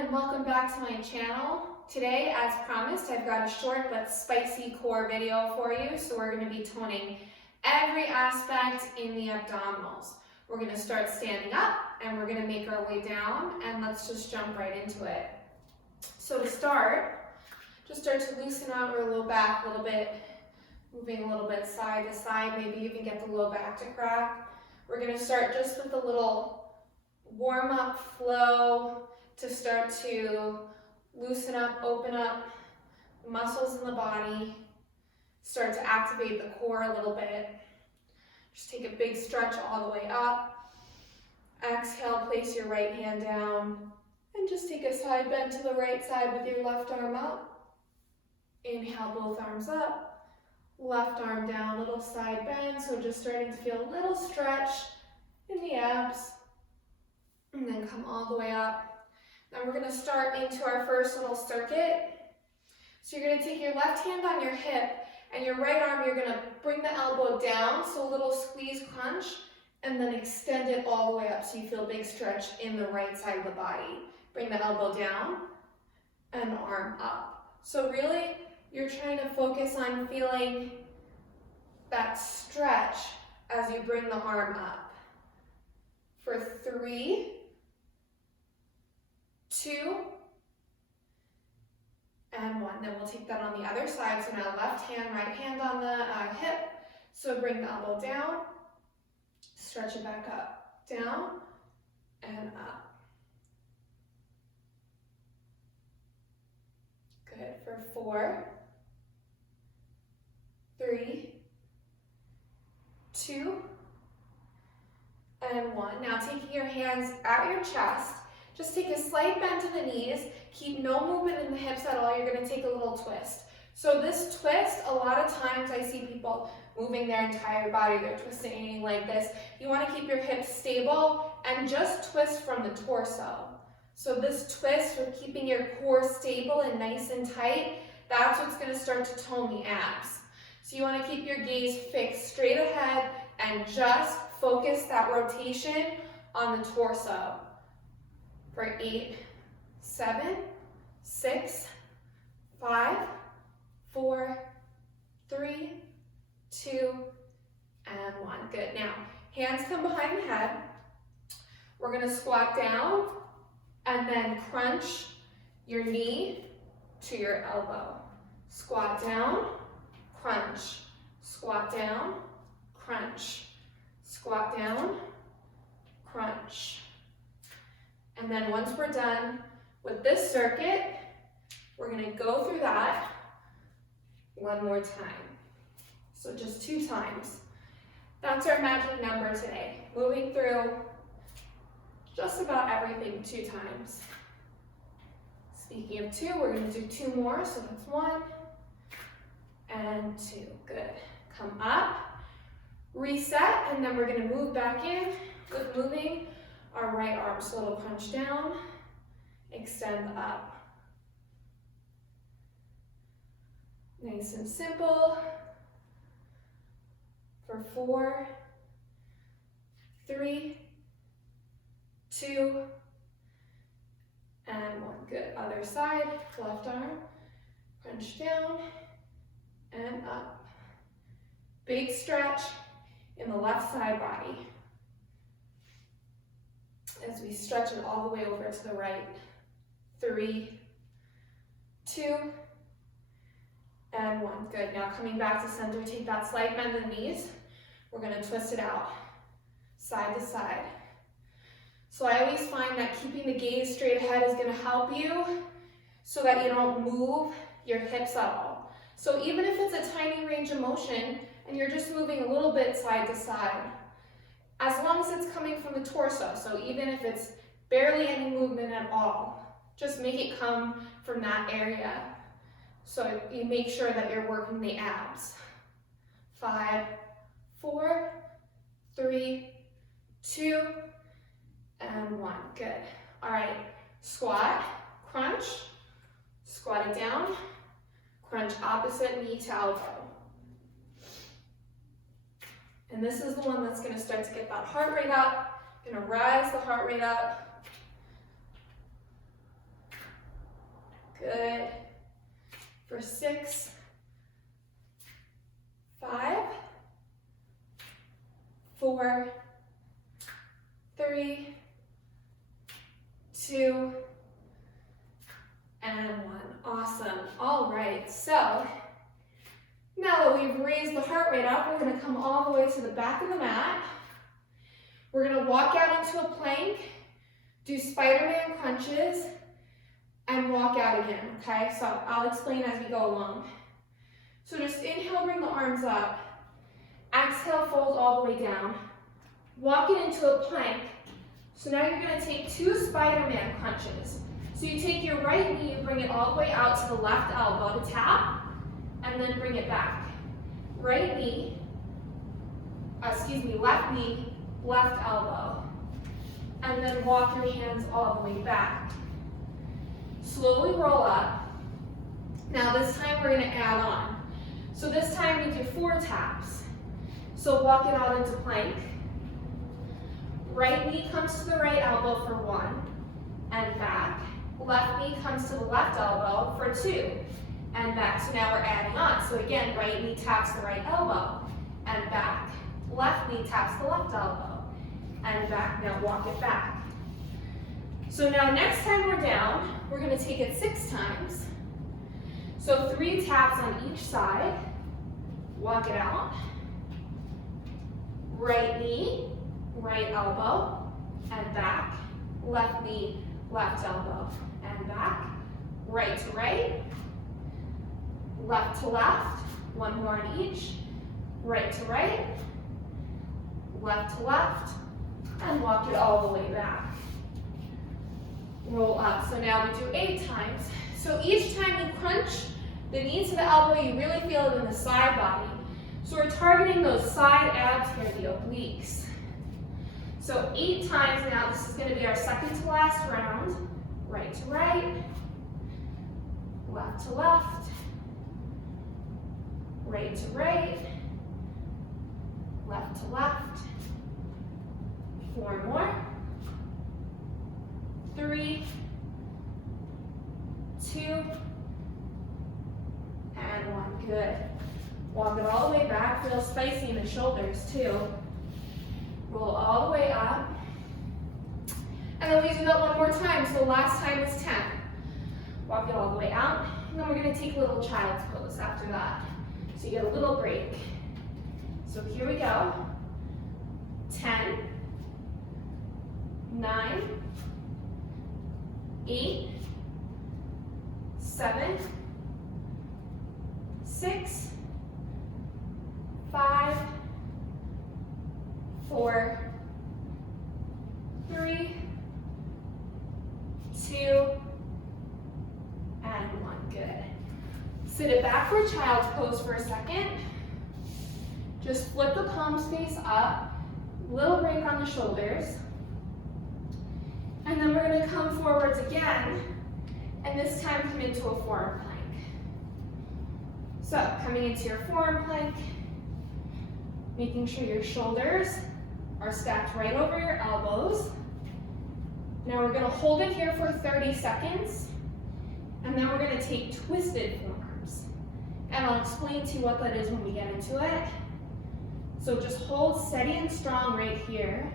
and welcome back to my channel. Today, as promised, I've got a short but spicy core video for you. So we're going to be toning every aspect in the abdominals. We're going to start standing up and we're going to make our way down, and let's just jump right into it. So to start, just start to loosen out your low back a little bit, moving a little bit side to side, maybe even get the low back to crack. We're going to start just with a little warm-up flow to start to loosen up, open up muscles in the body, start to activate the core a little bit. Just take a big stretch all the way up. Exhale, place your right hand down, and just take a side bend to the right side with your left arm up. Inhale, both arms up. Left arm down, little side bend, so just starting to feel a little stretch in the abs. And then come all the way up. Now we're going to start into our first little circuit. So you're going to take your left hand on your hip, and your right arm, you're going to bring the elbow down, so a little squeeze crunch, and then extend it all the way up so you feel a big stretch in the right side of the body. Bring the elbow down and arm up. So really, you're trying to focus on feeling that stretch as you bring the arm up. For 3, 2, and 1. Then we'll take that on the other side. So now left hand, right hand on the hip. So bring the elbow down, stretch it back up, down, and up. Good. For 4, 3, 2, and 1. Now taking your hands at your chest, just take a slight bend to the knees. Keep no movement in the hips at all. You're going to take a little twist. So this twist, a lot of times I see people moving their entire body. They're twisting like this. You want to keep your hips stable and just twist from the torso. So this twist with keeping your core stable and nice and tight, that's what's going to start to tone the abs. So you want to keep your gaze fixed straight ahead and just focus that rotation on the torso. For 8, 7, 6, 5, 4, 3, 2, and 1. Good. Now, hands come behind the head. We're going to squat down and then crunch your knee to your elbow. Squat down, crunch. Squat down, crunch. Squat down, crunch. And then once we're done with this circuit, we're going to go through that one more time. So just 2 times. That's our magic number today. Moving through just about everything 2 times. Speaking of 2, we're going to do 2 more. So that's 1 and 2. Good. Come up, reset, and then we're going to move back in with moving our right arm. So a little crunch down, extend up. Nice and simple. For 4, 3, 2, and 1. Good. Other side, left arm, crunch down and up. Big stretch in the left side body as we stretch it all the way over to the right. 3, 2, and 1. Good. Now coming back to center, take that slight bend in the knees. We're going to twist it out, side to side. So I always find that keeping the gaze straight ahead is going to help you so that you don't move your hips at all. So even if it's a tiny range of motion and you're just moving a little bit side to side, as long as it's coming from the torso, so even if it's barely any movement at all, just make it come from that area. So you make sure that you're working the abs. 5, 4, 3, 2, and 1. Good. All right. Squat, crunch, squat it down, crunch opposite knee to elbow. And this is the one that's going to start to get that heart rate up, going to rise the heart rate up. Good. For 6, 5, 4, 3, 2, and 1. Awesome. All right, so now that we've raised the heart rate up, we're going to come all the way to the back of the mat. We're going to walk out into a plank, do Spider-Man crunches, and walk out again, okay? So I'll explain as we go along. So just inhale, bring the arms up. Exhale, fold all the way down. Walk it into a plank. So now you're going to take 2 Spider-Man crunches. So you take your right knee, you bring it all the way out to the left elbow to tap, and then bring it back. Right knee, left knee, left elbow. And then walk your hands all the way back. Slowly roll up. Now this time we're going to add on. So this time we do 4 taps. So walk it out into plank. Right knee comes to the right elbow for 1 and back. Left knee comes to the left elbow for 2 and back. So now we're adding on. So again, right knee taps the right elbow and back. Left knee taps the left elbow and back. Now walk it back. So now next time we're down, we're going to take it 6 times. So 3 taps on each side. Walk it out. Right knee, right elbow, and back. Left knee, left elbow, and back. Right to right. Left to left. 1 more on each. Right to right. Left to left. And walk it all the way back. Roll up. So now we do 8 times. So each time you crunch the knee to the elbow, you really feel it in the side body. So we're targeting those side abs here, the obliques. So 8 times now. This is going to be our second to last round. Right to right. Left to left. Right to right. Left to left. 4 more. 3, 2, and 1. Good. Walk it all the way back. Feel spicy in the shoulders too. Roll all the way up. And then we do that 1 more time. So last time is 10. Walk it all the way out. And then we're going to take a little child's pose after that. So you get a little break. So here we go. 10, 9, 8, 7, 6, 5, 4, 3, 2, and 1. Good. Sit it back for child's pose for a second. Just flip the palms face up. Little break on the shoulders. And then we're going to come forwards again, and this time come into a forearm plank. So coming into your forearm plank, making sure your shoulders are stacked right over your elbows. Now we're going to hold it here for 30 seconds, and then we're going to take twisted forearms. And I'll explain to you what that is when we get into it. So just hold steady and strong right here.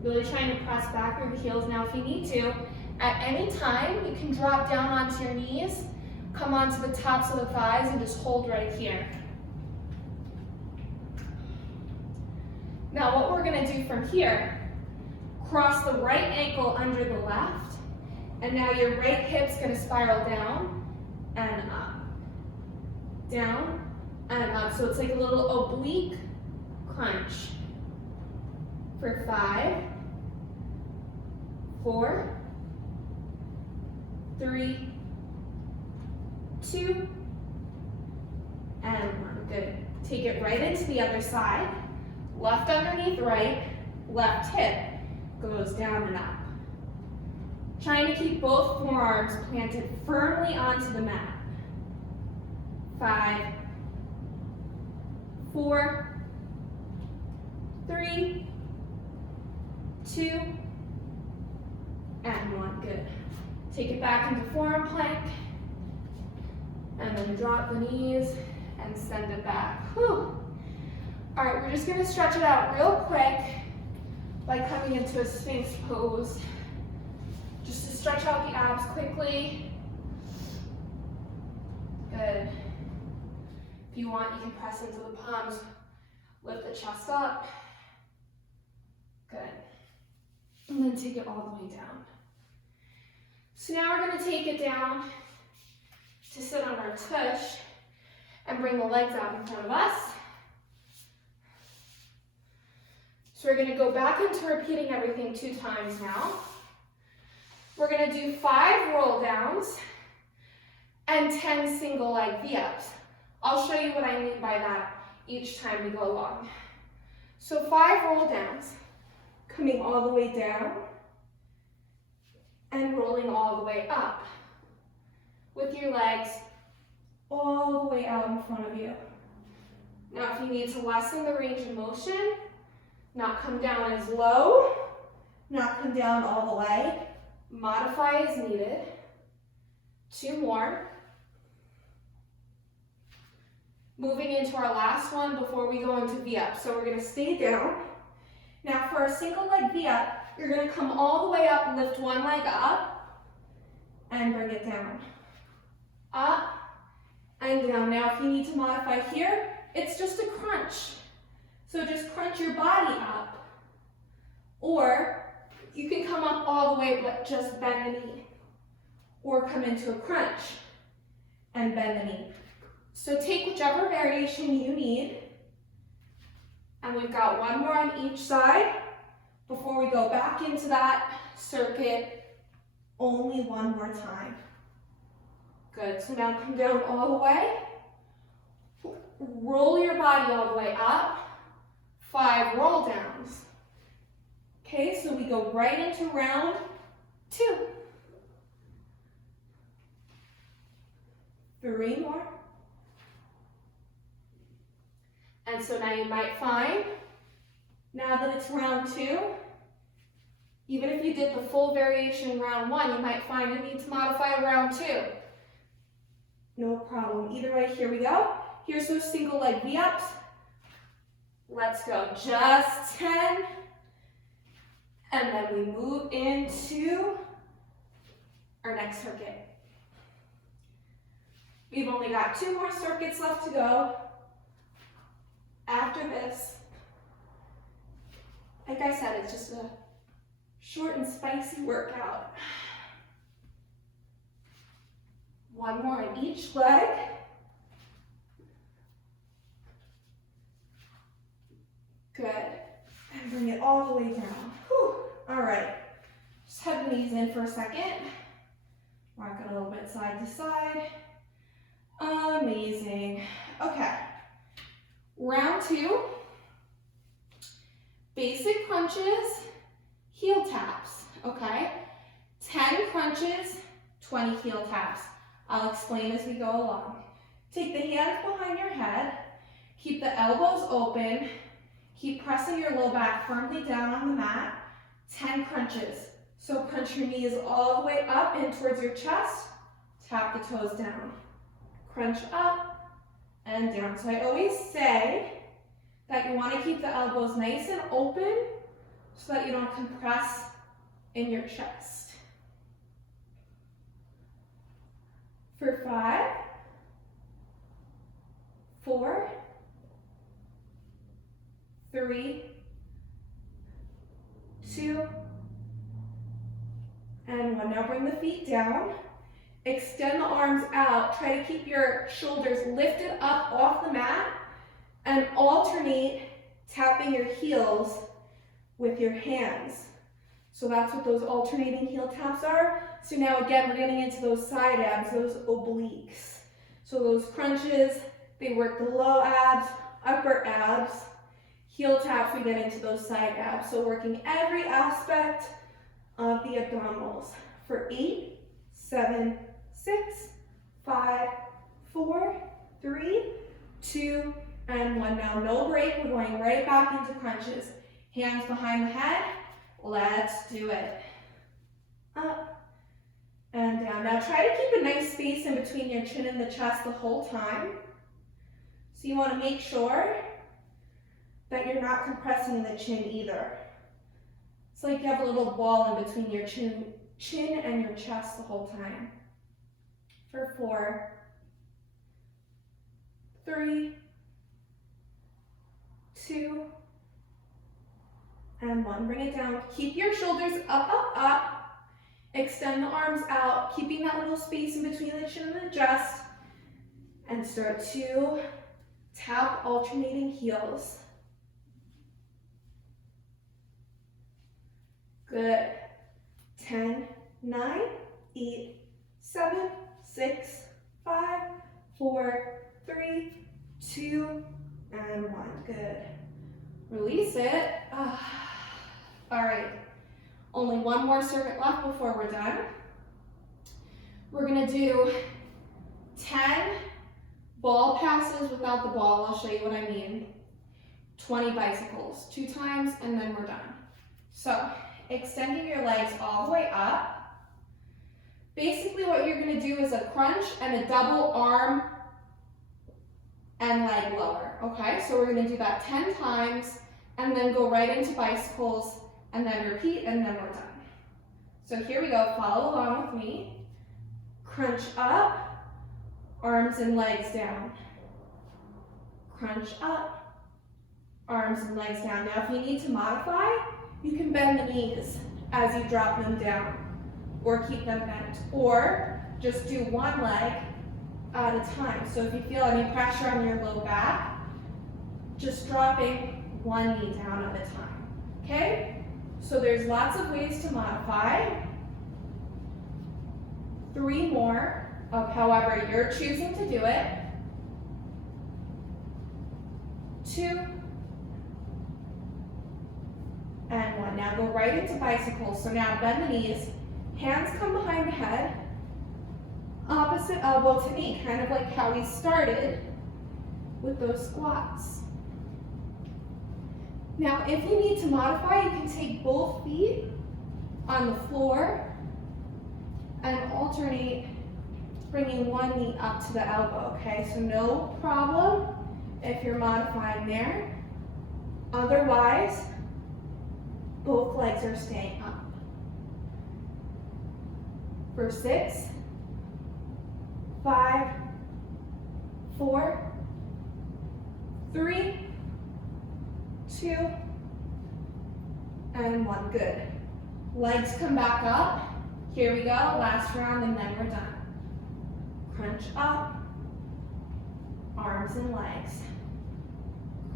Really trying to press back through the heels. Now if you need to, at any time, you can drop down onto your knees, come onto the tops of the thighs, and just hold right here. Now what we're going to do from here, cross the right ankle under the left, and now your right hip's going to spiral down and up. Down and up. So it's like a little oblique crunch. For 5, 4, 3, 2, and 1. Good. Take it right into the other side. Left underneath right, left hip goes down and up. Trying to keep both forearms planted firmly onto the mat. 5, 4, 3, 2, and 1, good. Take it back into forearm plank, and then drop the knees and send it back. Whew. All right, we're just gonna stretch it out real quick by coming into a Sphinx pose. Just to stretch out the abs quickly. Good. If you want, you can press into the palms, lift the chest up. Good. And then take it all the way down. So now we're gonna take it down to sit on our tush and bring the legs out in front of us. So we're gonna go back into repeating everything 2 times now. We're gonna do 5 roll downs and 10 single leg V-ups. I'll show you what I mean by that each time we go along. So 5 roll downs, coming all the way down and rolling all the way up with your legs all the way out in front of you. Now if you need to lessen the range of motion, not come down as low, not come down all the way, modify as needed. 2 more. Moving into our last one before we go into V-up. So we're gonna stay down. Now for a single leg V-up, you're gonna come all the way up, lift one leg up, and bring it down. Up and down. Now if you need to modify here, it's just a crunch. So just crunch your body up. Or you can come up all the way but just bend the knee. Or come into a crunch and bend the knee. So take whichever variation you need. And we've got 1 more on each side before we go back into that circuit only 1 more time. Good, so now come down all the way. Roll your body all the way up. 5 roll downs. Okay, so we go right into round 2. 3 more. And so now you might find, now that it's round 2, even if you did the full variation round 1, you might find you need to modify round 2. No problem. Either way, here we go. Here's those single leg V-ups. Let's go. Just 10. And then we move into our next circuit. We've only got 2 more circuits left to go. After this, like I said, it's just a short and spicy workout. 1 more on each leg. Good. And bring it all the way down. Whew. All right. Just hug the knees in for a second. Rock it a little bit side to side. Amazing. Okay. Round 2. Basic crunches, heel taps. Okay. 10 crunches, 20 heel taps. I'll explain as we go along. Take the hands behind your head. Keep the elbows open. Keep pressing your low back firmly down on the mat. 10 crunches. So crunch your knees all the way up in towards your chest. Tap the toes down. Crunch up and down. So I always say that you want to keep the elbows nice and open so that you don't compress in your chest. For 5, 4, 3, 2, and 1. Now bring the feet down. Extend the arms out. Try to keep your shoulders lifted up off the mat and alternate tapping your heels with your hands. So that's what those alternating heel taps are. So now again, we're getting into those side abs, those obliques. So those crunches, they work the low abs, upper abs. Heel taps, we get into those side abs. So working every aspect of the abdominals for 8, 7, 6, 5, 4, 3, 2, and 1. Now no break, we're going right back into crunches. Hands behind the head, let's do it. up, and down. Now try to keep a nice space in between your chin and the chest the whole time. So you want to make sure that you're not compressing the chin either. It's like you have a little ball in between your chin and your chest the whole time. For 4, 3, 2, and 1. Bring it down. Keep your shoulders up, up, up. Extend the arms out, keeping that little space in between the chin and the chest. And start to tap alternating heels. Good. 10, 9, 8, 7, 6, 5, 4, 3, 2, and 1. Good. Release it. All right. Only one more circuit left before we're done. We're gonna do 10 ball passes without the ball. I'll show you what I mean. 20 bicycles, 2 times, and then we're done. So, extending your legs all the way up. Basically what you're gonna do is a crunch and a double arm and leg lower, okay? So we're gonna do that 10 times and then go right into bicycles and then repeat, and then we're done. So here we go, follow along with me. Crunch up, arms and legs down. Crunch up, arms and legs down. Now if you need to modify, you can bend the knees as you drop them down, or keep them bent, or just do one leg at a time. So if you feel any pressure on your low back, just dropping one knee down at a time, okay? So there's lots of ways to modify. 3 more of however you're choosing to do it. 2, and 1. Now go right into bicycles. So now bend the knees, hands come behind the head, opposite elbow to knee, kind of like how we started with those squats. Now, if you need to modify, you can take both feet on the floor and alternate bringing one knee up to the elbow, okay? So no problem if you're modifying there. Otherwise, both legs are staying up. For 6, 5, 4, 3, 2, and 1. Good. Legs come back up. Here we go, last round, and then we're done. Crunch up, arms and legs.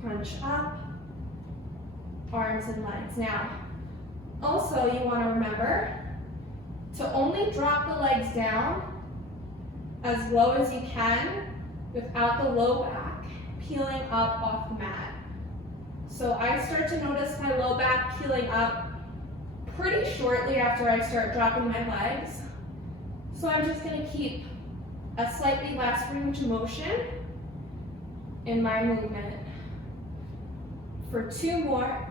Crunch up, arms and legs. Now, also you want to remember to only drop the legs down as low as you can without the low back peeling up off the mat. So I start to notice my low back peeling up pretty shortly after I start dropping my legs. So I'm just going to keep a slightly less range of motion in my movement. For 2 more.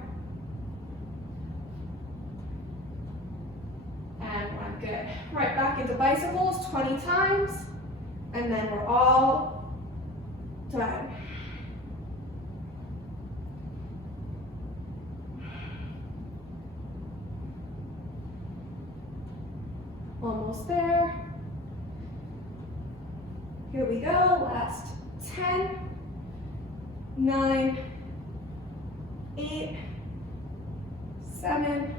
And 1, good. Right back into bicycles 20 times, and then we're all done. Almost there. Here we go, last 10, 9, 8, 7,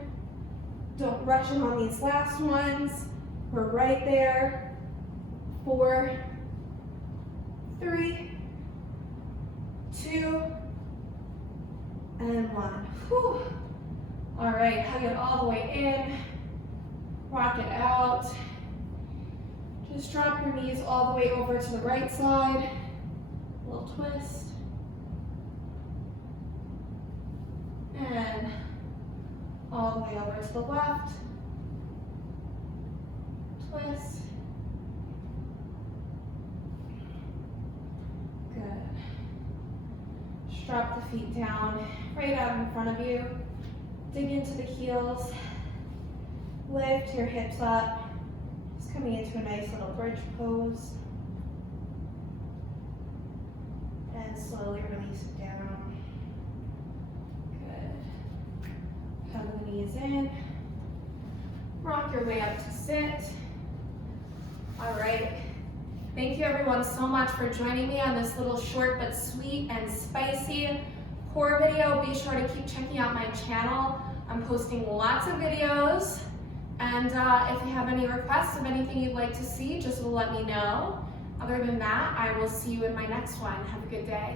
don't rush in on these last ones, we're right there, 4, 3, 2, and 1. Whew. All right, hug it all the way in, rock it out. Just drop your knees all the way over to the right side, a little twist. And all the way over to the left, twist. Good. Just drop the feet down, right out in front of you. Dig into the heels. Lift your hips up. Just coming into a nice little bridge pose. And slowly release it down. Good. Hug the knees in. Rock your way up to sit. All right. Thank you everyone so much for joining me on this little short but sweet and spicy core video. Be sure to keep checking out my channel. I'm posting lots of videos. And if you have any requests of anything you'd like to see, just let me know. Other than that, I will see you in my next one. Have a good day.